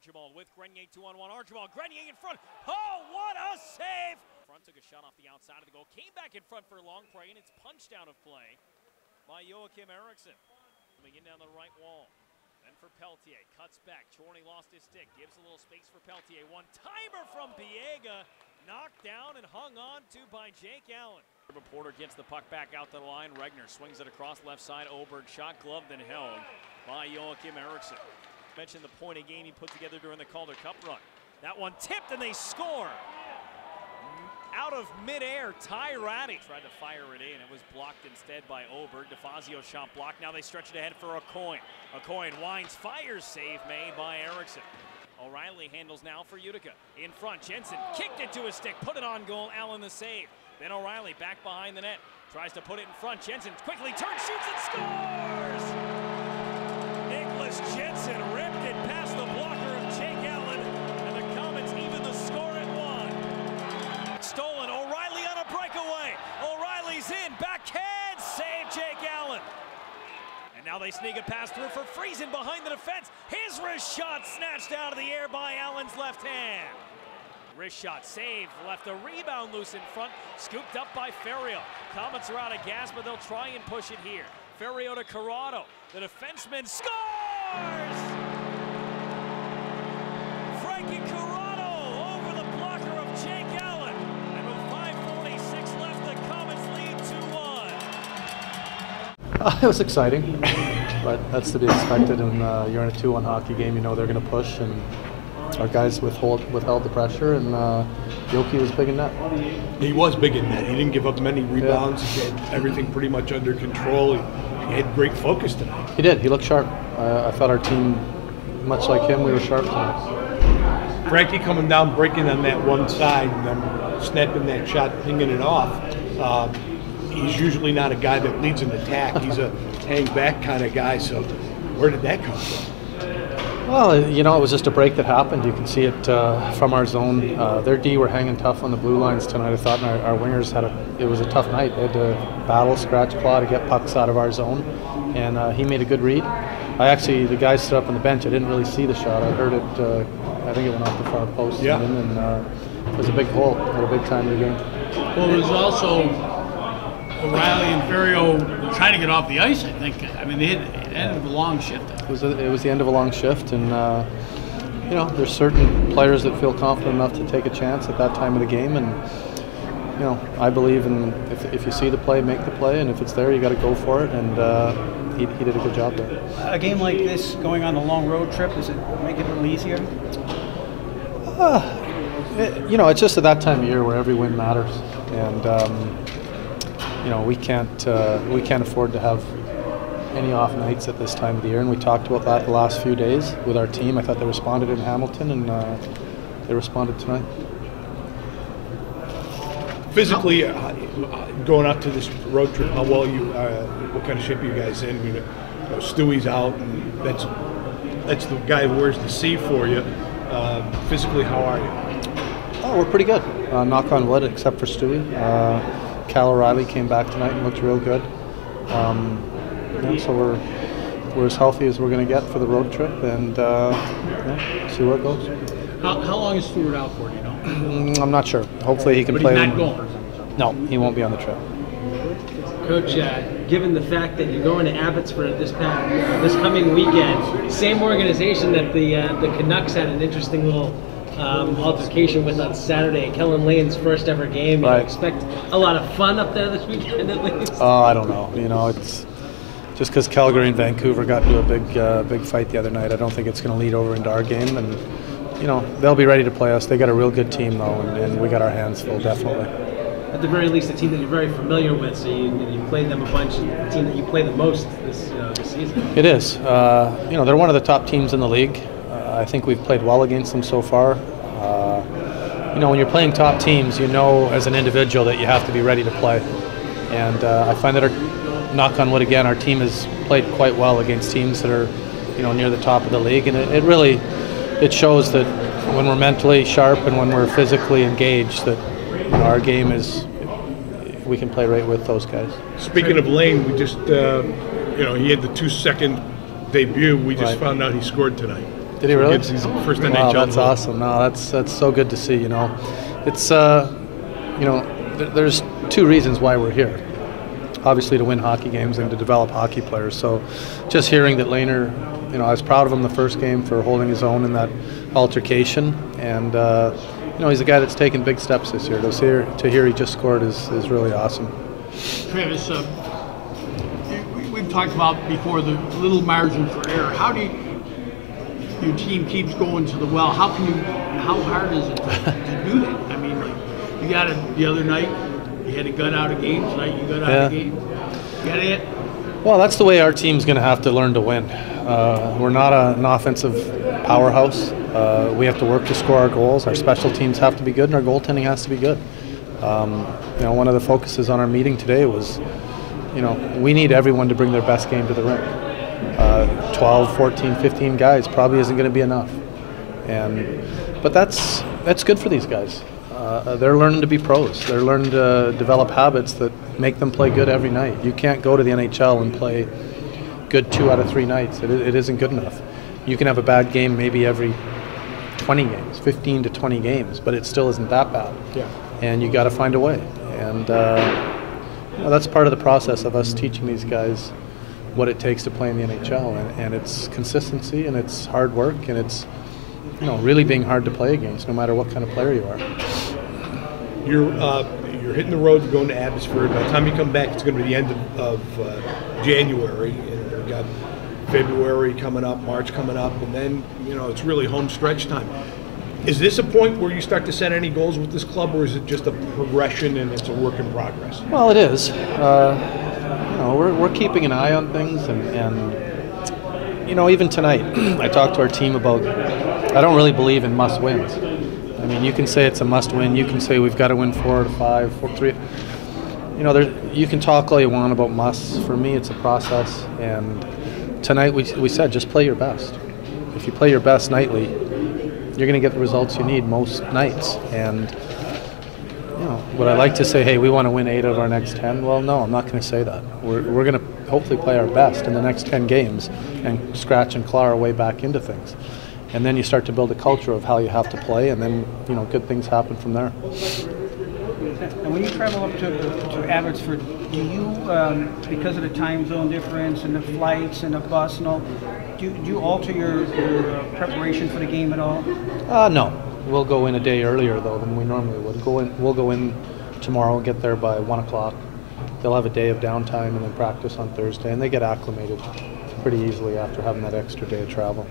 Archibald with Grenier 2-on-1. Archibald, Grenier in front. Oh, what a save! Front took a shot off the outside of the goal. Came back in front for a long play, and it's punched out of play by Joachim Eriksson. Coming in down the right wall. Then for Peltier, cuts back. Chorney lost his stick, gives a little space for Peltier. One-timer from Biega, knocked down and hung on to by Jake Allen. Porter gets the puck back out to the line. Regner swings it across left side. Oberg shot gloved and held by Joachim Eriksson. Mentioned the point of game he put together during the Calder Cup run. That one tipped and they score. Out of midair, Ty Ratty tried to fire it in. It was blocked instead by Oberg. DeFazio shot blocked. Now they stretch it ahead for Aucoin. Aucoin winds, fires, save made by Eriksson. O'Reilly handles now for Utica. In front, Jensen kicked it to his stick, put it on goal. Allen the save. Then O'Reilly back behind the net. Tries to put it in front. Jensen quickly turns, shoots, and scores! Nicholas Jensen ripped it past the blocker of Jake Allen, and the Comets even the score at 1. Stolen, O'Reilly on a breakaway. O'Reilly's in, backhand, save Jake Allen. And now they sneak a pass through for Friesen behind the defense. His wrist shot snatched out of the air by Allen's left hand. Wrist shot saved, left a rebound loose in front, scooped up by Ferrio. Comets are out of gas, but they'll try and push it here. Ferrio to Corrado. The defenseman scores! Frankie Corrado over the blocker of Jake Allen. And with 5:46 left, the Comets lead 2-1. It was exciting, but that's to be expected. And you're in a 2-1 hockey game, you know they're going to push, and our guys withheld the pressure, and Yoki was big in net. He was big in net. He didn't give up many rebounds. Yeah. He had everything pretty much under control. He had great focus tonight. He did. He looked sharp. I thought our team, much like him, we were sharp tonight. Frankie coming down, breaking on that one side, and then snapping that shot, pinging it off. He's usually not a guy that leads an attack. He's a hang back kind of guy. So where did that come from? Well, you know, it was just a break that happened. You can see it from our zone. Their D were hanging tough on the blue lines tonight. I thought, and our wingers it was a tough night. They had to battle, scratch, claw to get pucks out of our zone, and he made a good read. The guys stood up on the bench. I didn't really see the shot. I heard it. I think it went off the far post. Yeah. And it was a big hole at a big time of the game. Well, it was also O'Reilly and Ferrio trying to get off the ice, I think. I mean, they had the end of a long shift. It was the end of a long shift, and you know, there's certain players that feel confident enough to take a chance at that time of the game, and you know, I believe in if you see the play, make the play, and if it's there, you got to go for it, and he did a good job there. A game like this, going on a long road trip, does it make it a little easier? You know, it's just at that time of year where every win matters, and you know, we can't afford to have any off nights at this time of the year, and we talked about that the last few days with our team. I thought they responded in Hamilton, and they responded tonight. Physically, going up to this road trip, how well what kind of shape are you guys in? You know, Stewie's out, and that's the guy who wears the C for you. Physically, how are you? Oh, we're pretty good. Knock on wood, except for Stewie. Cal O'Reilly came back tonight and looked real good. Yeah, so we're as healthy as we're going to get for the road trip, and yeah, see where it goes. How long is Stewart out for, do you know? I'm not sure. Hopefully he can but play. He's not going. No, he won't be on the trip. Coach, given the fact that you're going to Abbotsford this coming weekend, same organization that the Canucks had an interesting little altercation with on Saturday, Kellen Lane's first ever game. Right. You expect a lot of fun up there this weekend at least? Oh, I don't know. You know, it's just because Calgary and Vancouver got into a big fight the other night. I don't think it's going to lead over into our game, and you know, they'll be ready to play us. They got a real good team though, and we got our hands full, definitely. At the very least, a team that you're very familiar with, so you played them a bunch, the team that you play the most this season. It is. You know, they're one of the top teams in the league. I think we've played well against them so far. You know, when you're playing top teams, you know as an individual that you have to be ready to play. And I find that, knock on wood again, our team has played quite well against teams that are, you know, near the top of the league. And it really shows that when we're mentally sharp and when we're physically engaged, that you know, our game is, we can play right with those guys. Speaking of Lane, we just, you know, he had the 2-second debut. We just found out he scored tonight. Did he really? Gets his first Wow, NHL that's goal. awesome. No, that's so good to see. You know, it's there's two reasons why we're here. Obviously, to win hockey games and to develop hockey players. So, just hearing that Lehner, I was proud of him the first game for holding his own in that altercation, and he's a guy that's taken big steps this year. To hear he just scored is really awesome. Travis, we've talked about before the little margin for error. How do your team keeps going to the well? How hard is it to do that? I mean, like, you got it the other night. You had to gut out a game. Tonight you gut out a game. Get it? Well, that's the way our team's going to have to learn to win. We're not an offensive powerhouse. We have to work to score our goals. Our special teams have to be good, and our goaltending has to be good. One of the focuses on our meeting today was, we need everyone to bring their best game to the rink. 12, 14, 15 guys probably isn't going to be enough. But that's good for these guys. They're learning to be pros. They're learning to develop habits that make them play good every night. You can't go to the NHL and play good 2 out of 3 nights. It isn't good enough. You can have a bad game maybe every 20 games, 15 to 20 games, but it still isn't that bad. Yeah. And you got to find a way. And that's part of the process of us teaching these guys what it takes to play in the NHL. And it's consistency, and it's hard work, and it's really being hard to play against, no matter what kind of player you are. You're hitting the road, you're going to Abbotsford. By the time you come back, it's going to be the end of January, and we've got February coming up, March coming up, and then it's really home stretch time. Is this a point where you start to set any goals with this club, or is it just a progression and it's a work in progress? Well, it is. We're keeping an eye on things, and even tonight, I talked to our team about. I don't really believe in must-wins. I mean, you can say it's a must-win. You can say we've got to win 4 out of 5, 4, 3. You can talk all you want about musts. For me, it's a process. And tonight we said just play your best. If you play your best nightly, you're going to get the results you need most nights. And would I like to say, hey, we want to win 8 of our next 10? Well, no, I'm not going to say that. We're going to hopefully play our best in the next 10 games and scratch and claw our way back into things. And then you start to build a culture of how you have to play, and then good things happen from there. And when you travel up to Abbotsford, do you, because of the time zone difference and the flights and the bus and all, do you alter your preparation for the game at all? No. We'll go in a day earlier, though, than we normally would. We'll go in tomorrow, get there by 1 o'clock. They'll have a day of downtime and then practice on Thursday, and they get acclimated pretty easily after having that extra day of travel.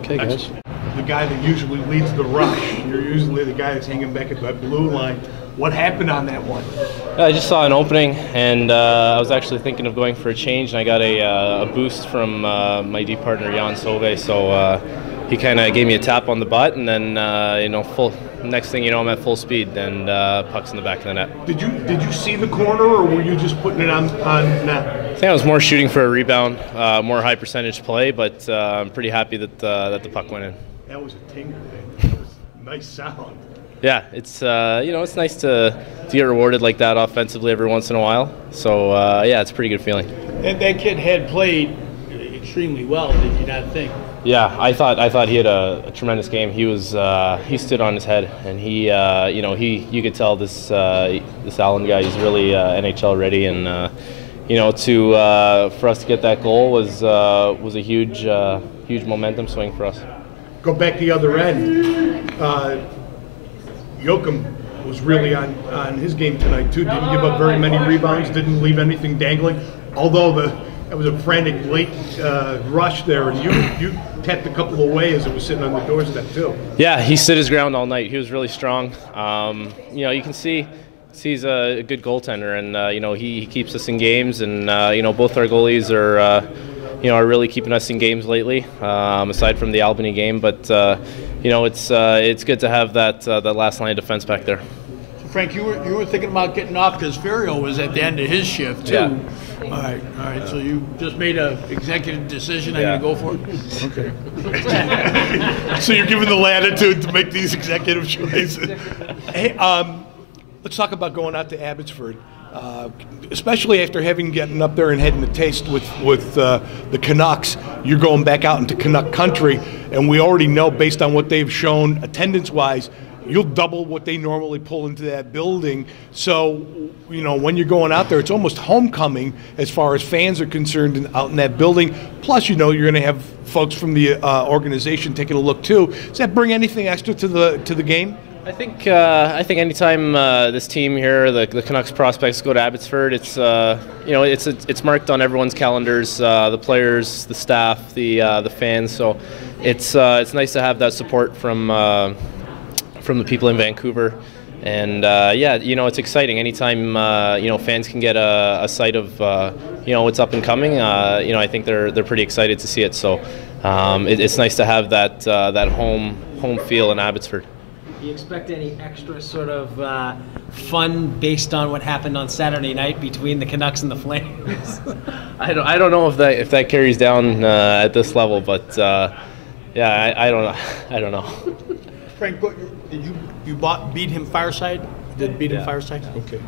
Okay, guys. The guy that usually leads the rush. You're usually the guy that's hanging back at that blue line. What happened on that one? I just saw an opening, and I was actually thinking of going for a change, and I got a boost from my D partner, Jan Sove, so he kind of gave me a tap on the butt, and then, next thing you know, I'm at full speed, and puck's in the back of the net. Did you see the corner, or were you just putting it on net? I think I was more shooting for a rebound, more high percentage play, but I'm pretty happy that the puck went in. That was a tingle, man. That was a nice sound. Yeah, it's it's nice to get rewarded like that offensively every once in a while. So it's a pretty good feeling. And that kid had played extremely well. Did you not think? Yeah, I thought he had a tremendous game. He was he stood on his head, and he you could tell this Allen guy is really NHL ready, and for us to get that goal was a huge momentum swing for us. Go back the other end. Joachim was really on his game tonight too. Didn't give up very many rebounds. Didn't leave anything dangling. Although it was a frantic late rush there, and you tapped a couple away as it was sitting on the doorstep too. Yeah, he stood his ground all night. He was really strong. You can see he's a good goaltender, and he keeps us in games, and both our goalies are really keeping us in games lately, aside from the Albany game. But it's good to have that last line of defense back there. So Frank, you were thinking about getting off because Ferrio was at the end of his shift too. Yeah. All right. So you just made an executive decision. I'm going to go for it. Okay. So you're given the latitude to make these executive choices. Hey, let's talk about going out to Abbotsford. especially after having gotten up there and having a taste with the Canucks. You're going back out into Canuck country, and we already know, based on what they've shown attendance-wise, you'll double what they normally pull into that building. So, you know, when you're going out there, it's almost homecoming as far as fans are concerned out in that building. Plus, you know, you're going to have folks from the organization taking a look too. Does that bring anything extra to the game? I think anytime this team here, the Canucks prospects, go to Abbotsford, it's you know, it's marked on everyone's calendars, the players, the staff, the fans. So it's nice to have that support from the people in Vancouver, and yeah, you know, it's exciting anytime you know, fans can get a sight of you know, what's up and coming. You know, I think they're pretty excited to see it. So it's nice to have that home feel in Abbotsford. Do you expect any extra sort of fun based on what happened on Saturday night between the Canucks and the Flames? I don't know if that carries down at this level, but yeah, I don't know. Frank, did you beat him fireside? Did beat him fireside? Okay.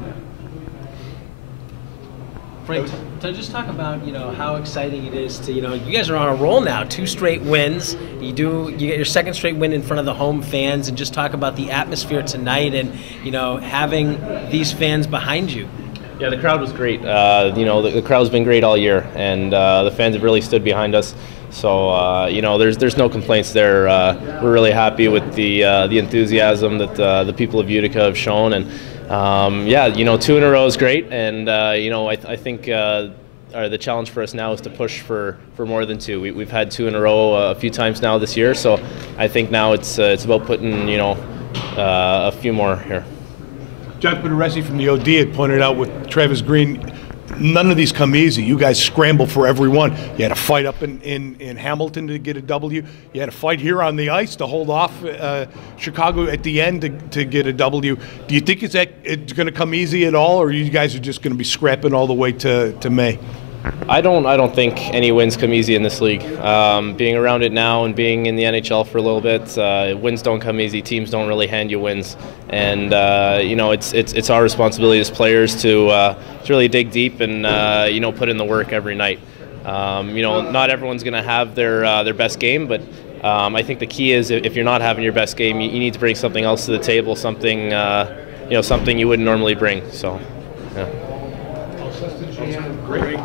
Frank, so just talk about, you know, how exciting it is to, you know, you guys are on a roll now, 2 straight wins. You get your 2nd straight win in front of the home fans, and just talk about the atmosphere tonight and, you know, having these fans behind you. Yeah, the crowd was great. You know, the crowd's been great all year, and the fans have really stood behind us. So you know, there's no complaints there. We're really happy with the enthusiasm that the people of Utica have shown, and yeah, you know, 2 in a row is great, and you know, I think the challenge for us now is to push for more than 2. We've had 2 in a row a few times now this year, so I think now it's about putting, you know, a few more here. John Poderesi from the OD had pointed out with Travis Green, none of these come easy. You guys scramble for every one. You had to fight up in Hamilton to get a W. You had to fight here on the ice to hold off Chicago at the end to get a W. Do you think it's going to come easy at all, or you guys are just going to be scrapping all the way to May? I don't think any wins come easy in this league. Being around it now and being in the NHL for a little bit, wins don't come easy. Teams don't really hand you wins, and you know, it's our responsibility as players to really dig deep and you know, put in the work every night. You know, not everyone's going to have their best game, but I think the key is, if you're not having your best game, you need to bring something else to the table, something you know, something you wouldn't normally bring. So, yeah. Great.